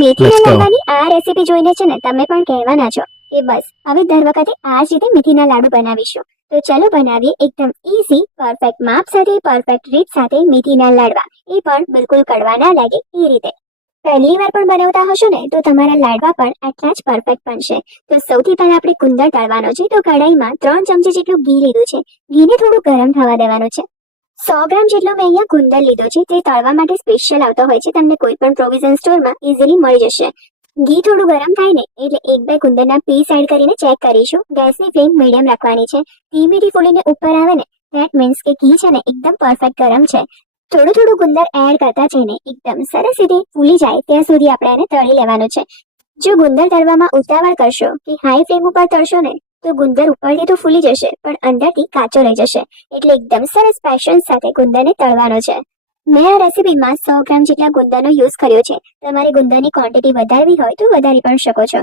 મેથીના લાડવાની આ રેસીપી જોઈને છે ને તમે પણ કહેવાના છો કે બસ હવે દર વખતે આ જ રીતે મેથીના લાડુ બનાવીશું. તો ચલો બનાવીએ એકદમ ઈઝી, પરફેક્ટ માપ સાથે, પરફેક્ટ રીત સાથે મેથીના લાડવા, એ પણ બિલકુલ કડવા ના લાગે એ રીતે. પહેલી વાર પણ બનાવતા હશો ને તો તમારા લાડવા પણ આટલા જ પરફેક્ટ બનશે. તો સૌથી પહેલા આપણે ગુંદર તળવાનો છે. તો કઢાઈમાં 3 ચમચી જેટલું ઘી લીધું છે. ઘીને થોડું ગરમ થવા દેવાનું છે. 100 ગ્રામ જેટલો મેં અહીંયા ગુંદર લીધો છે. તે તળવા માટે સ્પેશિયલ આવતો હોય છે. તમને કોઈ પણ પ્રોવિઝન સ્ટોરમાં ઇઝીલી મળી જશે. ઘી થોડું ગરમ થાય ને એટલે 1-2 ગુંદરના પીસ એડ કરીને ચેક કરીશું. ગેસની ફ્લેમ મીડિયમ રાખવાની છે. ધીમેથી ફૂલીને ઉપર આવે ને ધેટ મીન્સ કે ઘી છે ને એકદમ પરફેક્ટ ગરમ છે. થોડું થોડું ગુંદર એડ કરતા જઈને એકદમ સરસ રીતે ફૂલી જાય ત્યાં સુધી આપણે એને તળી લેવાનું છે. જો ગુંદર તળવામાં ઉતાવળ કરશો કે હાઈ ફ્લેમ ઉપર તળશો ને તો ગુંદર ઉપરથી તો ફૂલી જશે પણ અંદરથી કાચો રહી જશે. એટલે એકદમ સરસ પેશન્સ સાથે ગુંદરને તળવાનો છે. મેં આ રેસીપીમાં 100 ગ્રામ જેટલા ગુંદરનો યુઝ કર્યો છે. તમારે ગુંદરની ક્વોન્ટિટી વધારવી હોય તો વધારી પણ શકો છો.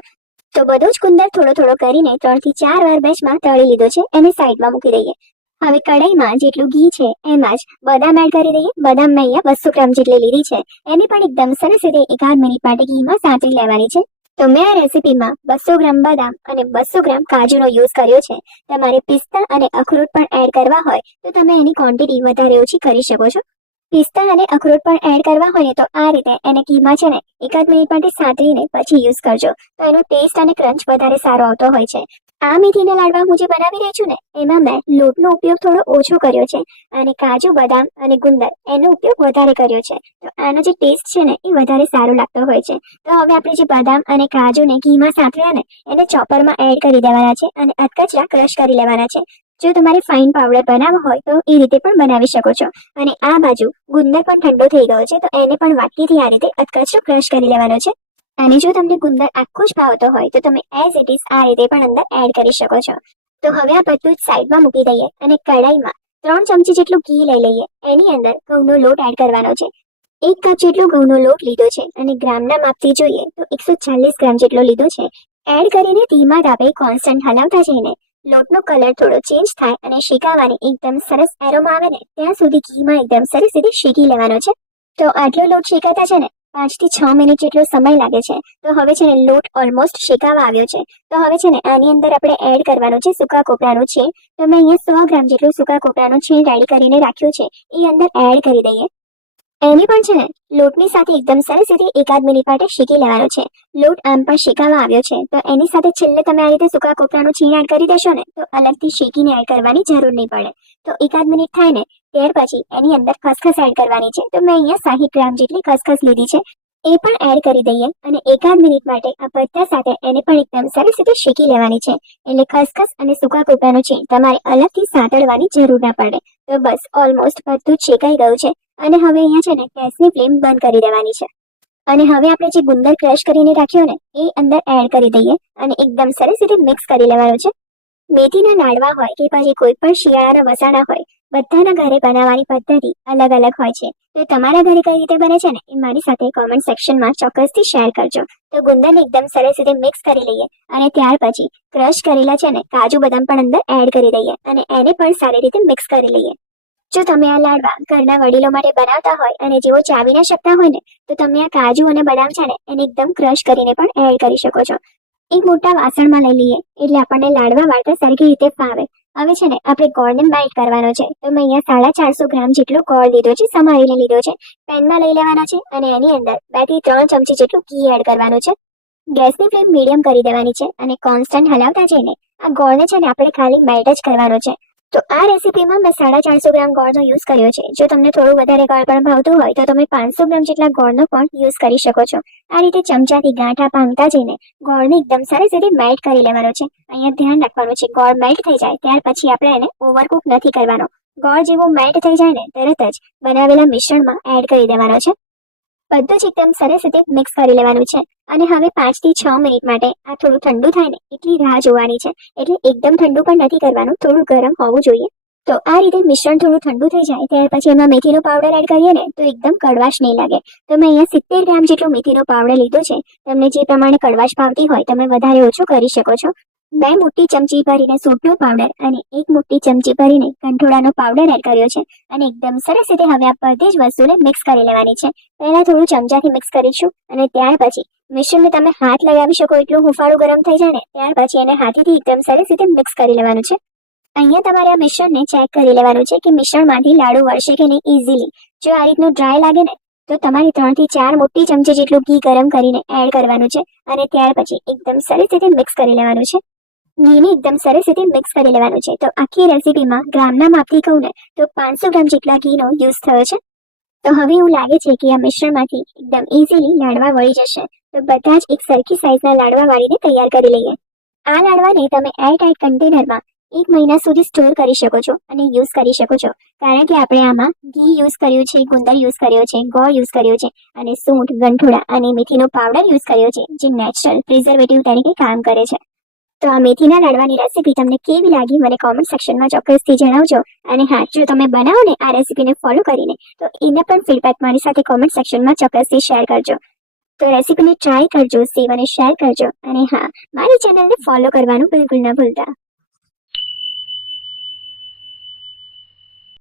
તો બધો જ ગુંદર થોડો થોડો કરીને 3 થી 4 વાર બેચમાં તળી લીધો છે. એને સાઈડમાં મૂકી દઈએ. હવે કઢાઈમાં જેટલું ઘી છે એમાં જ બદામ એડ કરી દઈએ. બદામ મેં અહીંયા 200 ગ્રામ જેટલી લીધી છે. એને પણ એકદમ સરસ રીતે 1-8 મિનિટ માટે ઘીમાં સાંતળી લેવાની છે. તો મેં આ રેસીપીમાં 200 ગ્રામ બદામ અને 200 ગ્રામ કાજુનો યુઝ કર્યો છે. તમારે પિસ્તા અને અખરોટ પણ એડ કરવા હોય તો તમે એની ક્વોન્ટિટી વધારે ઓછી કરી શકો છો. પિસ્તા અને અખરોટ પણ એડ કરવા હોય તો આ રીતે એને ઘીમાં છે ને 1-8 મિનિટ માટે સાંતળીને પછી યુઝ કરજો. તો એનો ટેસ્ટ અને ક્રંચ વધારે સારો આવતો હોય છે. આ મેથીના લાડવા હું જે બનાવી રહી છું ને એમાં મેં લોટનો ઉપયોગ થોડો ઓછો કર્યો છે અને કાજુ, બદામ અને ગુંદર એનો ઉપયોગ વધારે કર્યો છે. તો આનો જે ટેસ્ટ છે ને એ વધારે સારો લાગતો હોય છે. તો હવે આપણે જે બદામ અને કાજુને ઘીમાં સાંતળ્યા ને એને ચોપરમાં એડ કરી દેવાના છે અને અધકચરા ક્રશ કરી લેવાના છે. જો તમારે ફાઇન પાવડર બનાવવો હોય તો એ રીતે પણ બનાવી શકો છો. અને આ બાજુ ગુંદર પણ ઠંડો થઈ ગયો છે તો એને પણ વાટકીથી આ રીતે અધકચરો ક્રશ કરી લેવાનો છે. અને જો તમને ગુંદર આખું જ ભાવતો હોય તો તમે એઝ ઇટ ઇઝ આ રીતે પણ અંદર એડ કરી શકો છો. તો હવે આ બધું જ સાઈડમાં મૂકી દઈએ અને કઢાઈમાં 3 ચમચી જેટલું ઘી લઈ લઈએ. એની અંદર ઘઉંનો લોટ એડ કરવાનો છે. 1 કપ જેટલો ઘઉંનો લોટ લીધો છે અને ગ્રામના માપથી જોઈએ તો 140 ગ્રામ જેટલો લીધો છે. એડ કરીને ધીમા તાપે કોન્સ્ટન્ટ હલાવતા જઈને લોટનો કલર થોડો ચેન્જ થાય અને શેકાવાની એકદમ સરસ એરોમા આવે ને ત્યાં સુધી ઘીમાં એકદમ સરસ રીતે શેકી લેવાનો છે. તો આટલો લોટ શેકાતા છે ને 5 થી 6 મિનિટ જેટલો સમય લાગે છે. તો હવે છે ને લોટ ઓલમોસ્ટ શેકાવા આવ્યો છે. તો હવે છે ને આની અંદર આપણે એડ કરવાનું છે સૂકા કોપરાનું છીણ. તો મેં અહીંયા 100 ગ્રામ જેટલું સૂકા કોપરાનું છીણ રેડી કરીને રાખ્યું છે એ અંદર એડ કરી દઈએ. એની પણ છે ને લોટની સાથે એકદમ સરસ રીતે 1-8 મિનિટ માટે શેકી લેવાનો છે. લોટ આમ પણ શેકાવા આવ્યો છે તો એની સાથે છેલ્લે તમે આ રીતે સૂકા કોપરાનું છીણ એડ કરી દેશો ને તો અલગથી શેકીને એડ કરવાની જરૂર નહીં પડે. તો 1-8 મિનિટ થાય ને ત્યાર પછી એની અંદર ખસખસ એડ કરવાની છે. તો મેં અહીંયા 60 ગ્રામ જેટલી ખસખસ લીધી છે. એ પણ એડ કરી દઈએ અને 1-8 મિનિટ માટે આ બધા સાથે એને પણ એકદમ સરસ રીતે શેકી લેવાની છે. એટલે ખસખસ અને સૂકા કોપરાનું છીણ તમારે અલગથી સાંતળવાની જરૂર ના પડે. તો બસ ઓલમોસ્ટ બધું જ શેકાઈ ગયું છે અને હવે અહીંયા છે ને ગેસની ફ્લેમ બંધ કરી દેવાની છે. અને હવે આપણે જે ગુંદર ક્રશ કરીને રાખ્યો ને એ અંદર એડ કરી દઈએ અને એકદમ સરસ રીતે મિક્સ કરી લેવાનું છે. મેથીના લાડવા હોય કે પછી કોઈ પણ શિયાળાના વસાણા હોય બધાના ઘરે બનાવવાની પદ્ધતિ અલગ અલગ હોય છે. તો તમારા ઘરે કઈ રીતે બને છે ને એ મારી સાથે કોમેન્ટ સેક્શનમાં ચોક્કસથી શેર કરજો. તો ગુંદરને એકદમ સરસ રીતે મિક્સ કરી લઈએ અને ત્યાર પછી ક્રશ કરેલા છે ને કાજુ બદામ પણ અંદર એડ કરી દઈએ અને એને પણ સારી રીતે મિક્સ કરી લઈએ. જો તમે આ લાડવા ઘરના વડીલો માટે બનાવતા હોય અને જેઓ ચાવી ના શકતા હોય ને તો તમે આ કાજુ અને બદામ છે ને એને એકદમ ક્રશ કરીને પણ એડ કરી શકો છો. એક મોટા વાસણમાં લઈ લઈએ એટલે આપણને લાડવા વાળતા સરખી રીતે ફાવે. હવે છે ને આપણે ગોળને મેલ્ટ કરવાનો છે. તો મેં અહીંયા 450 ગ્રામ જેટલો ગોળ લીધો છે, સમારીને લીધો છે. પેનમાં લઈ લેવાનો છે અને એની અંદર 2 થી 3 ચમચી જેટલું ઘી એડ કરવાનું છે. ગેસની ફ્લેમ મીડિયમ કરી દેવાની છે અને કોન્સ્ટન્ટ હલાવતા જઈને આ ગોળને છે ને આપણે ખાલી મેલ્ટ જ કરવાનો છે. તો આ રેસીપીમાં મેં 450 ગ્રામ ગોળનો યુઝ કર્યો છે. જો તમને થોડું વધારે ગોળ પણ ભાવતું હોય તો તમે 500 ગ્રામ જેટલા ગોળનો પણ યુઝ કરી શકો છો. આ રીતે ચમચાથી ગાંઠા ભાંગતા જઈને ગોળને એકદમ સરસ રીતે મેલ્ટ કરી લેવાનો છે. અહીંયા ધ્યાન રાખવાનું છે ગોળ મેલ્ટ થઈ જાય ત્યાર પછી આપણે એને ઓવરકુક નથી કરવાનો. ગોળ જેવો મેલ્ટ થઈ જાય ને તરત જ બનાવેલા મિશ્રણમાં એડ કરી દેવાનો છે. બધું જ એકદમ સરસ રીતે મિક્સ કરી લેવાનું છે અને હવે 5 થી 6 મિનિટ માટે આ થોડું ઠંડુ થાય ને એટલી રાહ જોવાની છે. એટલે એકદમ ઠંડુ પણ નથી કરવાનું, થોડું ગરમ હોવું જોઈએ. તો આ રીતે મિશ્રણ થોડું ઠંડુ થઈ જાય ત્યાર પછી એમાં મેથીનો પાવડર એડ કરીએ ને તો એકદમ કડવાશ નહીં લાગે. તો મેં અહીંયા 70 ગ્રામ જેટલો મેથીનો પાવડર લીધો છે. તમને જે પ્રમાણે કડવાશ ભાવતી હોય તમે વધારે ઓછું કરી શકો છો. 2 મોટી ચમચી ભરીને સૂંઠનો પાવડર અને 1 મોટી ચમચી ભરીને ગંઠોડાનો પાવડર એડ કર્યો છે અને એકદમ સરસ રીતે હવે આ બધી જ વસ્તુને મિક્સ કરી લેવાની છે. પહેલા થોડું ચમચાથી મિક્સ કરીશું અને ત્યાર પછી મિશ્રણને તમે હાથ લગાવી શકો એટલું હુંફાળું ગરમ થઈ જાય ને ત્યાર પછી એને હાથેથી એકદમ સરસ રીતે મિક્સ કરી લેવાનું છે. અહીંયા તમારે આ મિશ્રણને ચેક કરી લેવાનું છે કે મિશ્રણમાંથી લાડુ વળશે કે નહીં ઇઝીલી. જો આ રીતનું ડ્રાય લાગે ને તો તમારે 3 થી 4 મોટી ચમચી જેટલું ઘી ગરમ કરીને એડ કરવાનું છે અને ત્યાર પછી એકદમ સરસ રીતે મિક્સ કરી લેવાનું છે. ઘીને એકદમ સરસ રીતે મિક્સ કરી લેવાનું છે. તો આખી રેસીપીમાં ગ્રામના માપથી કહું ને તો 500 ગ્રામ જેટલા ઘીનો યુઝ થયો છે. તો હવે એવું લાગે છે કે આ મિશ્રણમાંથી એકદમ ઇઝીલી લાડવા વળી જશે. તો બધા જ એક સરખી સાઈઝના લાડવા વાળીને તૈયાર કરી લઈએ. આ લાડવાને તમે એરટાઇટ કન્ટેનરમાં 1 મહિના સુધી સ્ટોર કરી શકો છો અને યુઝ કરી શકો છો. કારણ કે આપણે આમાં ઘી યુઝ કર્યું છે, ગુંદર યુઝ કર્યો છે, ગોળ યુઝ કર્યો છે અને સૂંઠ, ગંઠોડા અને મેથીનો પાવડર યુઝ કર્યો છે જે નેચરલ પ્રિઝર્વેટિવ તરીકે કામ કરે છે. તો આ મેથીના લાડવાની રેસીપી તમને કેવી લાગી મને કોમેન્ટ સેક્શનમાં ચોક્કસથી જણાવજો. અને હા, જો તમે બનાવો ને આ રેસીપીને ફોલો કરીને તો એને પણ ફીડબેક મારી સાથે કોમેન્ટ સેક્શનમાં ચોક્કસથી શેર કરજો. તો રેસીપીને ટ્રાય કરજો, સેવ અને શેર કરજો અને હા, મારી ચેનલને ફોલો કરવાનું બિલકુલ ન ભૂલતા.